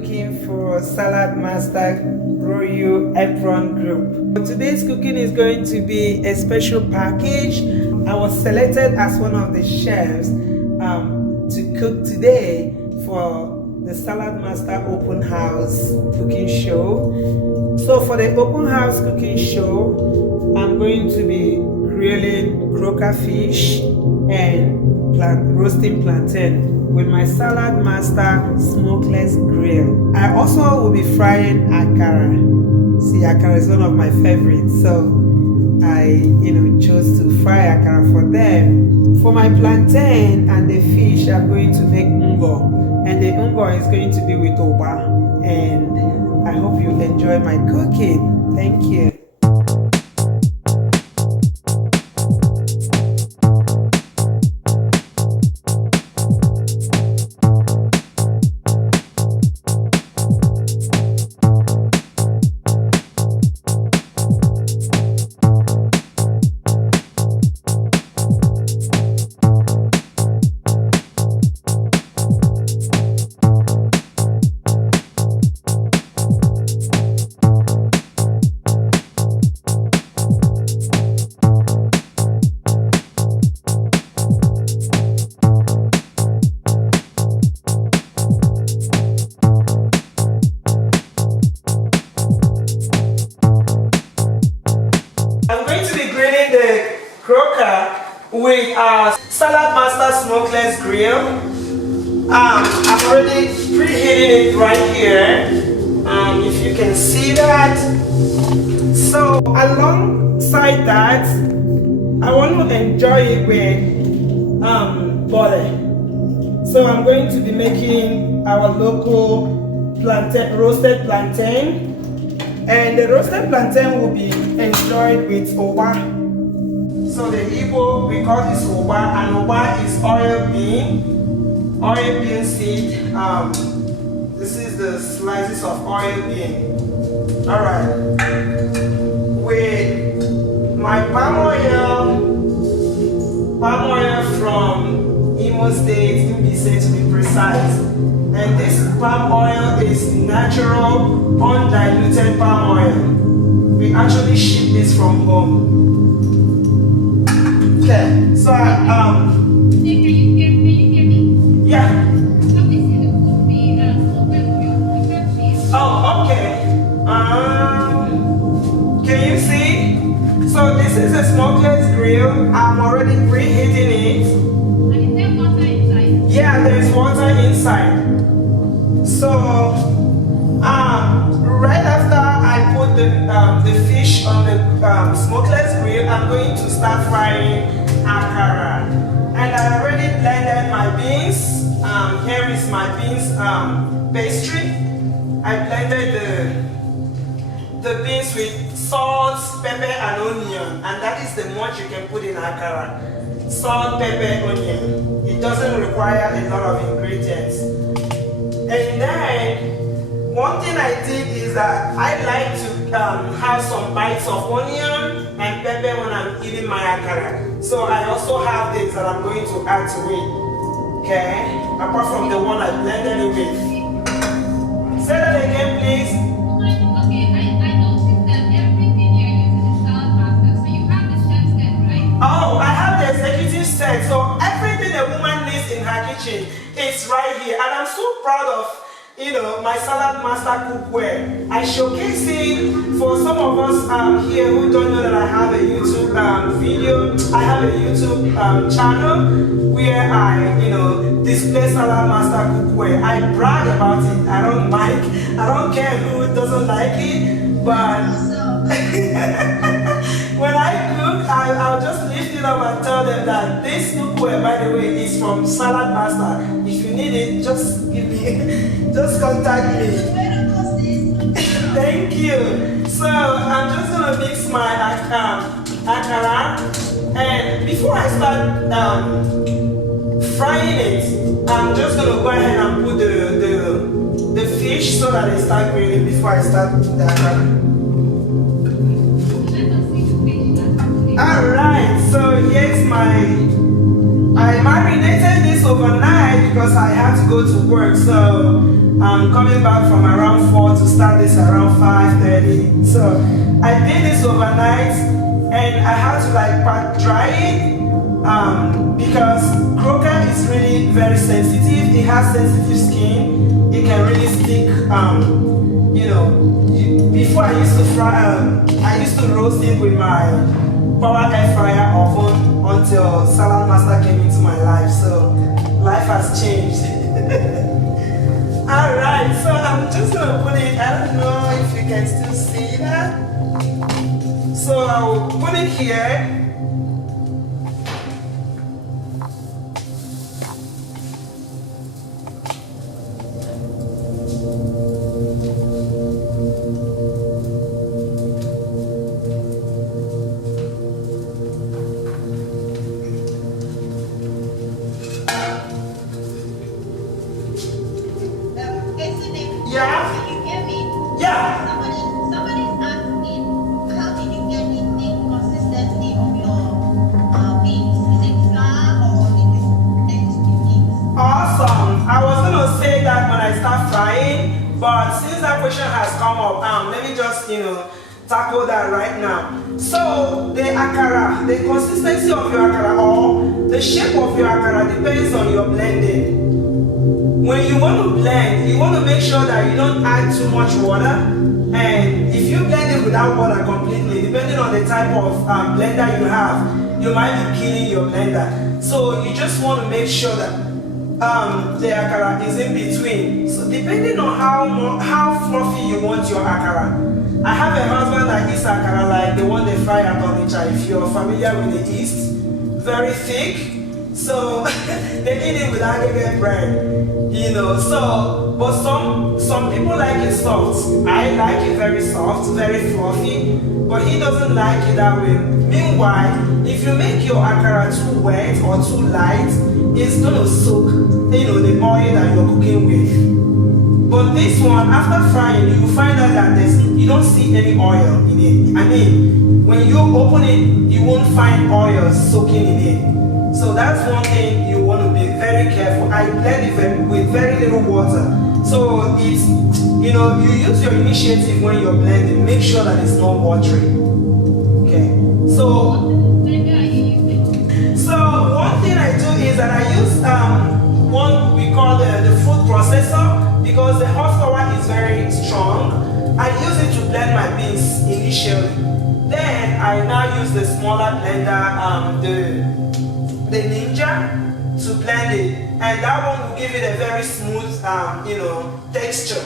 cooking for Salad Master Royal Apron Group. Today's cooking is going to be a special package. I was selected as one of the chefs to cook today for the Salad Master Open House cooking show. So for the Open House cooking show, I'm going to be grilling croaker fish and roasting plantain with my Salad Master smokeless grill. I also will be frying akara. See, akara is one of my favorites, so I chose to fry akara for them. For my plantain and the fish, I'm going to make ungo, and the ungo is going to be with oba. And I hope you enjoy my cooking. Thank you. With Salad Master smokeless grill. I'm already preheating it right here. If you can see that. So alongside that, I want to enjoy it with butter. So I'm going to be making our local roasted plantain, and the roasted plantain will be enjoyed with oba. So the Igbo, we call this oba, and oba is oil bean seed. This is the slices of oil bean. Alright. With my palm oil from Imo State, Mbise to be precise. And this palm oil is natural, undiluted palm oil. We actually ship this from home. Okay, so can you hear me? Yeah. So this is would be smokeless grill. Oh, okay. Can you see? So this is a smokeless grill. I'm already preheating it. And is there water inside? Yeah, there is water inside. So right after I put the fish on the smokeless grill, I'm going to start frying akara. And I already blended my beans. Here is my beans pastry. I blended the beans with salt, pepper, and onion. And that is the much you can put in akara. Salt, pepper, onion. It doesn't require a lot of ingredients. And then one thing I did is that I like to have some bites of onion and pepper when I'm eating my akara. So I also have this that I'm going to add to it. Okay? Apart from the one I blended it with. Say that again, please. Okay, I noticed that everything you're using is Salad Master. So you have the chef set, right? Oh, I have the executive set. So everything a woman needs in her kitchen is right here. And I'm so proud of my Salad Master cookware. I showcase it for some of us here who don't know that I have a YouTube video. I have a YouTube channel where I, display Salad Master cookware. I brag about it. I don't mind. I don't care who doesn't like it, but when I cook, I'll just lift it up and tell them that this cookware, by the way, is from Salad Master. If you need it, just give me, just contact me. Thank you. So I'm just gonna mix my akara, and before I start frying it, I'm just gonna go ahead and put the fish so that it start grilling before I start the akara. Alright, so here's I marinated this overnight because I had to go to work, so I'm coming back from around 4 to start this around 5:30. So I did this overnight, and I had to like pat dry it because croquette is really very sensitive. It has sensitive skin. It can really stick. Before I used to fry, I used to roast it with my power air fryer oven until Salad Master came into my life. So life has changed. Alright, so I'm just gonna put it, I don't know if you can still see that. So I'll put it here. Yeah? Can you hear me? Yeah. Somebody's asking, how did you get the consistency of your beans? Is it flour or is it beans? Awesome. I was gonna say that when I start frying, but since that question has come up, let me just tackle that right now. So the akara, the consistency of your akara or the shape of your akara depends on your blending. When you want to blend, you want to make sure that you don't add too much water. And if you blend it without water completely, depending on the type of blender you have, you might be killing your blender. So you just want to make sure that the akara is in between. So depending on how fluffy you want your akara. I have a husband that eats akara like the one they fry at Onitsha. If you're familiar with the East, very thick. So they eat it with aggregate bread, So, but some people like it soft. I like it very soft, very fluffy, but he doesn't like it that way. Meanwhile, if you make your akara too wet or too light, it's gonna soak, the oil that you're cooking with. But this one, after frying, you find out that you don't see any oil in it. I mean, when you open it, you won't find oil soaking in it. So that's one thing you want to be very careful. I blend it with very little water. So it's, you use your initiative when you're blending. Make sure that it's not watery. Okay. So one thing I do is that I use one we call the food processor because the horsepower is very strong. I use it to blend my beans initially. Then I now use the smaller blender, the Ninja, to blend it, and that one will give it a very smooth texture.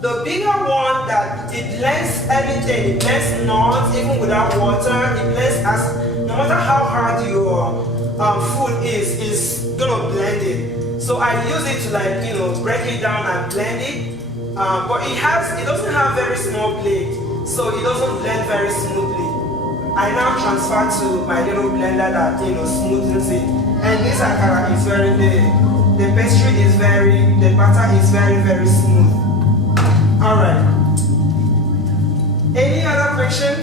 The bigger one that it blends everything, it blends nuts even without water, it blends no matter how hard your food is gonna blend it. So I use it to break it down and blend it, but it doesn't have very small blade, so it doesn't blend very smoothly. I now transfer to my little blender that smoothens it, and this akara is the pastry is the batter is very, very smooth. All right. Any other question?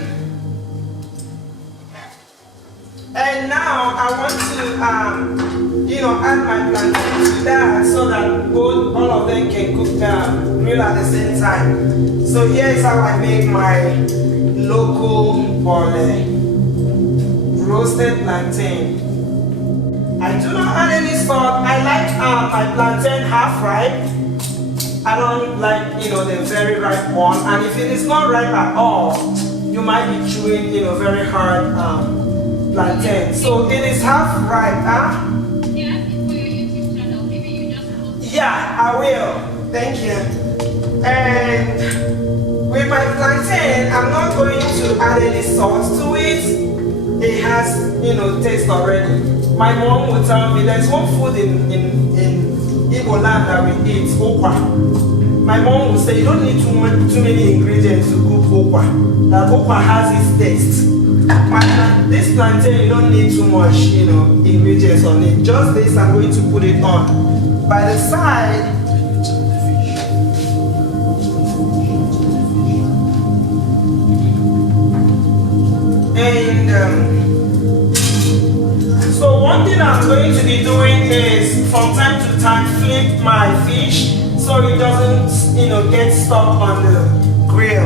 And now I want to add my plantain to that so that all of them can cook grill at the same time. So here's how I make my local roasted plantain. I do not add any salt. I like my plantain half ripe. I don't like the very ripe one. And if it is not ripe at all, you might be chewing very hard plantain. So it is half ripe, huh? They're asking for your YouTube channel. Maybe you just post. Yeah, I will. Thank you. And with my plantain, I'm not going to add any salt to it. It has, taste already. My mom would tell me there's one food in Igbo land that we eat, okwa. My mom would say you don't need too many ingredients to cook okwa. That okwa has its taste. This plantain, you don't need too much, ingredients on it. Just this, I'm going to put it on. By the side, and so one thing I'm going to be doing is from time to time flip my fish so it doesn't, get stuck on the grill.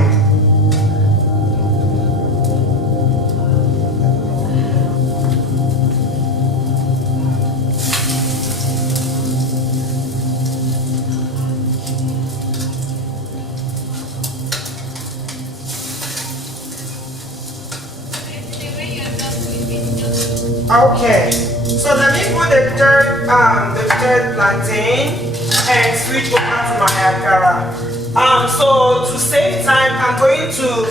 Okay, so let me put the third plantain and switch over to my akara. So to save time, I'm going to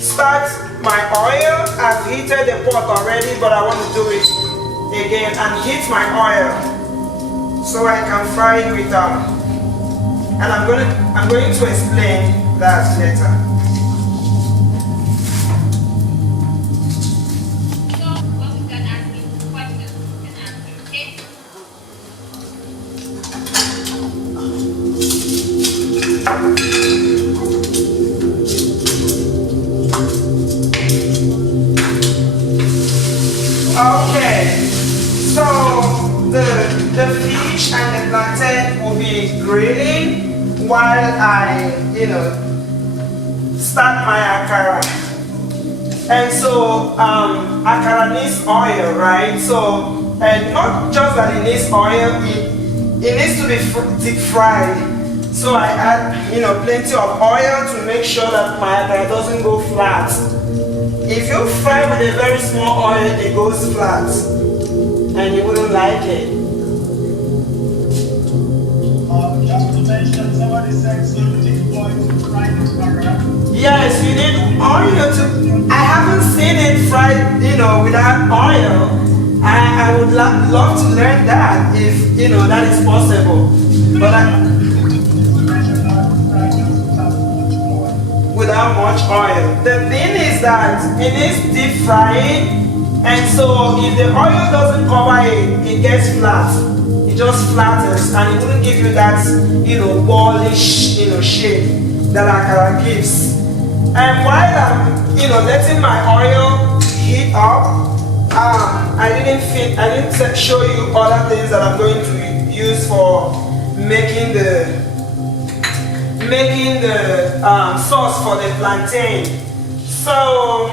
start my oil. I've heated the pot already, but I want to do it again and heat my oil so I can fry it with and I'm going to explain that later. Okay, so the fish and the plantain will be grilling while I, start my akara. And so akara needs oil, right? So, and not just that it needs oil, it needs to be deep fried. So I add, plenty of oil to make sure that my akara doesn't go flat. If you fry with a very small oil, it goes flat, and you wouldn't like it. Just to mention, somebody said so deep oil to fry the akara. Yes, you need oil to. I haven't seen it fried, without oil. I would love to learn that if that is possible, but without much oil. The thing is that it needs deep frying, and so if the oil doesn't cover it, it gets flat. It just flattens, and it wouldn't give you that, ballish, shape that akara gives. And while I'm, letting my oil heat up, I didn't show you other things that I'm going to use for making the sauce for the plantain. So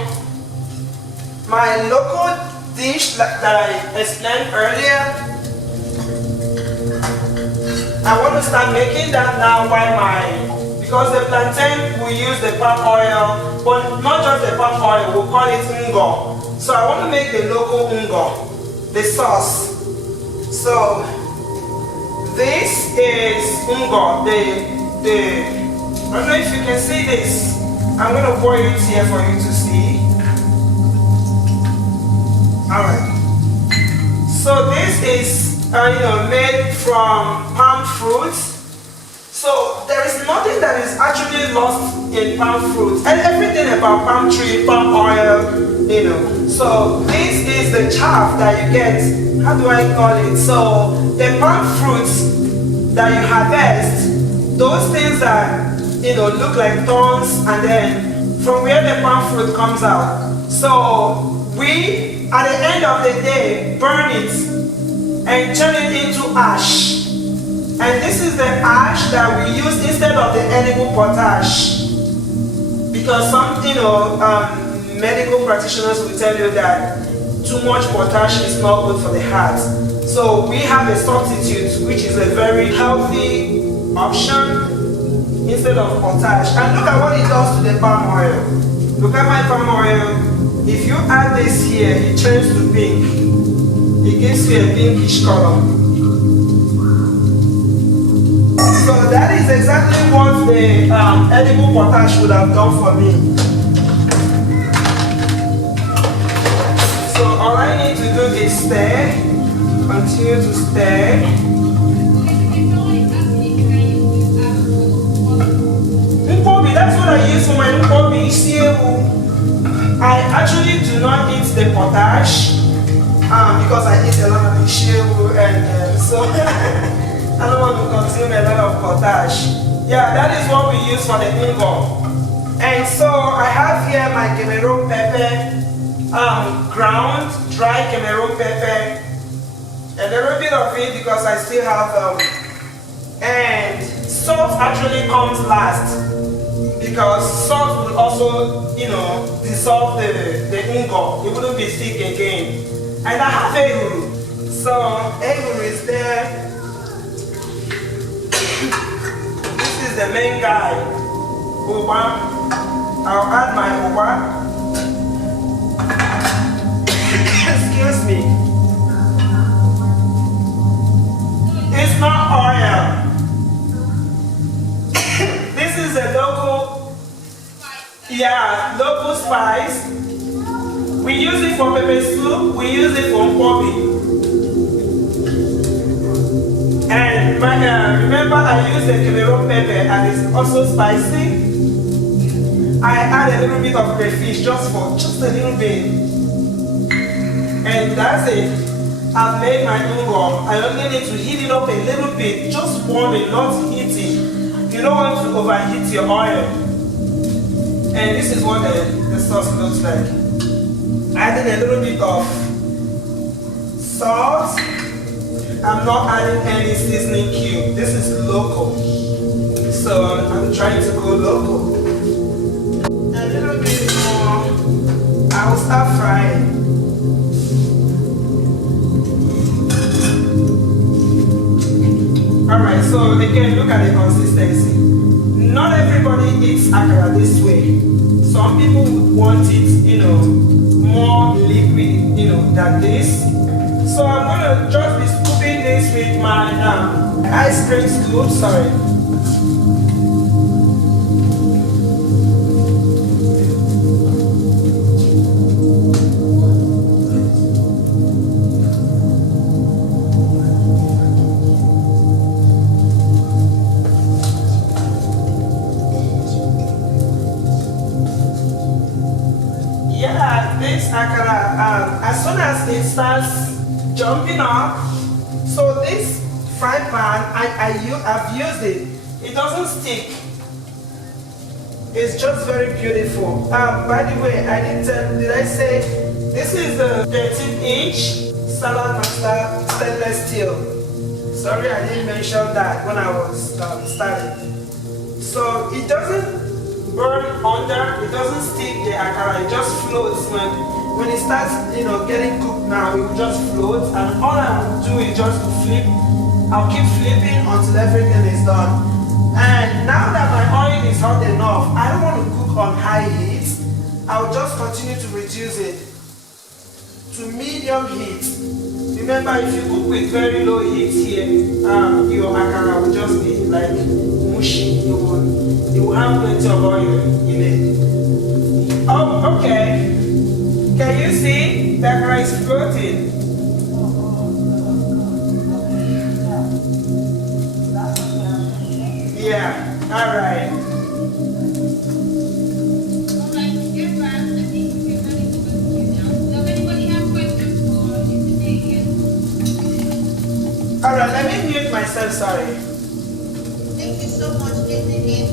my local dish that I explained earlier, I want to start making that now because the plantain we use the palm oil, but not just the palm oil, we'll call it ungo. So I want to make the local ungo, the sauce. So this is ungo, I don't know if you can see this. I'm going to pour it here for you to see. Alright. So this is, made from palm fruits. So there is nothing that is actually lost in palm fruits. And everything about palm tree, palm oil, So this is the chaff that you get. How do I call it? So the palm fruits that you harvest, those things that look like thorns, and then from where the palm fruit comes out. So we, at the end of the day, burn it and turn it into ash. And this is the ash that we use instead of the edible potash. Because some, medical practitioners will tell you that too much potash is not good for the heart. So we have a substitute, which is a very healthy option instead of potash. And look at what it does to the palm oil. Look at my palm oil. If you add this here, it turns to pink. It gives you a pinkish color. So that is exactly what the edible potash would have done for me. So all I need to do is stir, continue to stir. That's what I use for my nkwobi. I actually do not eat the potash because I eat a lot of ishewu, and so I don't want to consume a lot of potash. Yeah, that is what we use for the ungo. And so I have here my Cameroon pepper, ground, dry Cameroon pepper, a little bit of it because I still have and Salt actually comes last because salt will also, dissolve the ungo. It wouldn't be thick again. And I have eguru. So eguru is there. This is the main guy. Oba. I'll add my oba. Excuse me. It's not oil. This is a local spice. We use it for pepper soup. We use it for nkwobi. And remember, I used the Cameroon pepper, and it's also spicy. I add a little bit of crayfish, just a little bit, and that's it. I've made my ungo. I only need to heat it up a little bit, just warm it, not heat it. You don't want to overheat your oil. And this is what the sauce looks like. Adding a little bit of salt. I'm not adding any seasoning cube. This is local. So I'm trying to go local. A little bit more. I will start frying. Alright, so again, look at the consistency. Not everybody eats akara this way. Some people would want it, more liquid, than this. So I'm gonna just be scooping this with my ice cream scoop. Sorry. This akara, as soon as it starts jumping up, so this fry pan, I've used it. It doesn't stick. It's just very beautiful. By the way, I didn't tell, did I say this is the 13-inch salad master stainless steel? Sorry, I didn't mention that when I was starting. So it doesn't burn under, it doesn't stick the akara, it just floats. When it starts, getting cooked now, it will just float, and all I will do is just to flip. I'll keep flipping until everything is done. And now that my oil is hot enough, I don't want to cook on high heat. I'll just continue to reduce it to medium heat. Remember, if you cook with very low heat here, your akara will just be like mushy. You will have plenty of oil in it. Oh, okay. Can you see? The akara is floating. Yeah, all right. All right, let me mute myself, sorry. Thank you so much, Desiree.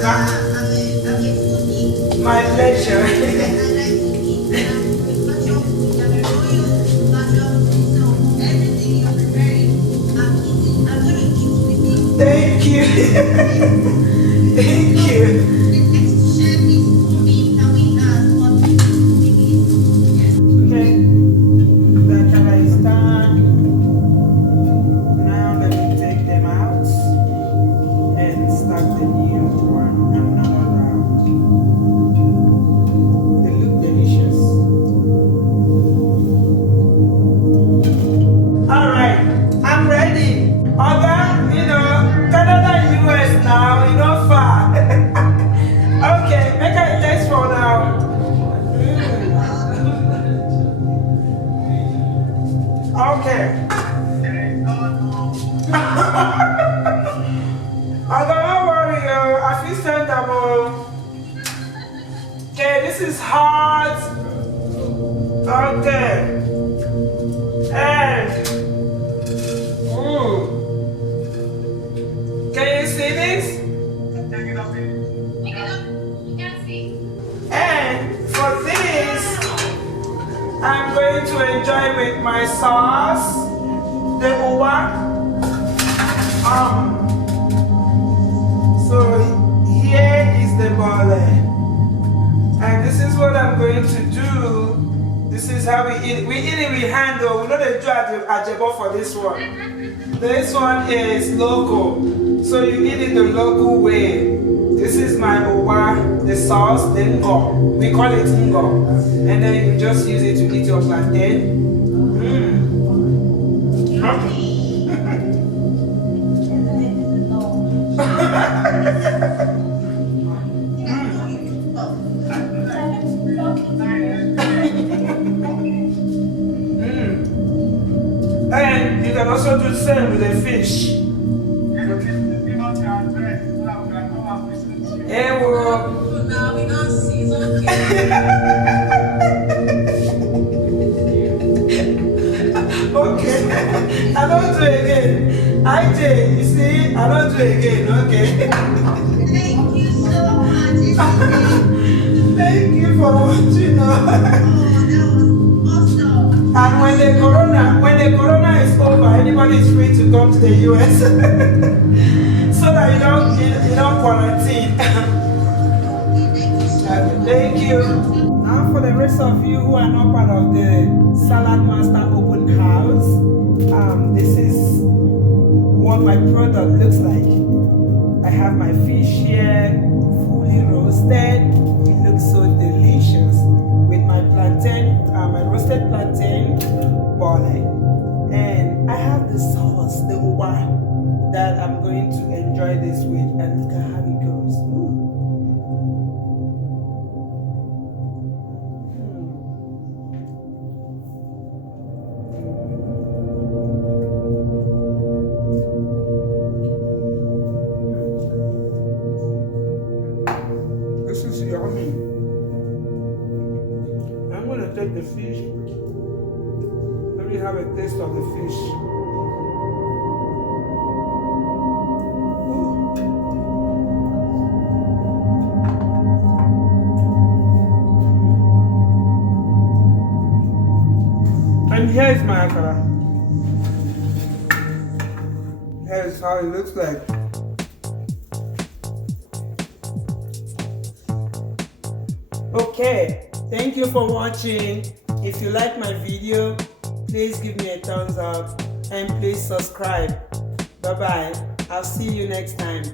Huh? I'm a foodie. My pleasure. I like to eat. Much of food, I'm a royal, much of food, so everything you're preparing, I'm eating. I'm going to eat with you. Thank you. Thank you. The next chef is for me. Can we ask what we need? Okay. The akara is done. Now let me take them out and start the new one. Another round. They look delicious. All right, I'm ready. Oga, Canada and US now, far. Okay, make a taste for now. Okay. Don't worry, I feel sentable. Okay, this is hot. Okay. And can you see this? And for this, I'm going to enjoy with my sauce, the uwa. going to do, this is how we eat it. We eat it with hand though. We don't do ajebo for this one. This one is local. So you eat it the local way. This is my owa, the sauce, the ngo. We call it ngo. And then you just use it to eat your plantain. And you can also do the same with the fish. Yeah, well. Now we don't see, it's okay. Okay, I don't do it again. IJ, you see, I don't do it again, okay? Thank you so much. It's okay. Thank you for watching. Oh, that was awesome. And when the corona is over, anybody is free to come to the US so that you don't quarantine. Thank you. Now for the rest of you who are not part of the Salad Master Open House, this is what my product looks like. I have my fish here, fully roasted. It looks so delicious with my plantain, my roasted plantain bole. And I have the sauce, the uwa, that I'm going to enjoy this with. And look at how it goes. Ooh. This is yummy. I'm going to take the fish. Let me have a taste of the fish. Ooh. And here is my akara. Here is how it looks like. Okay, thank you for watching. If you like my video, please give me a thumbs up and please subscribe. Bye bye. I'll see you next time.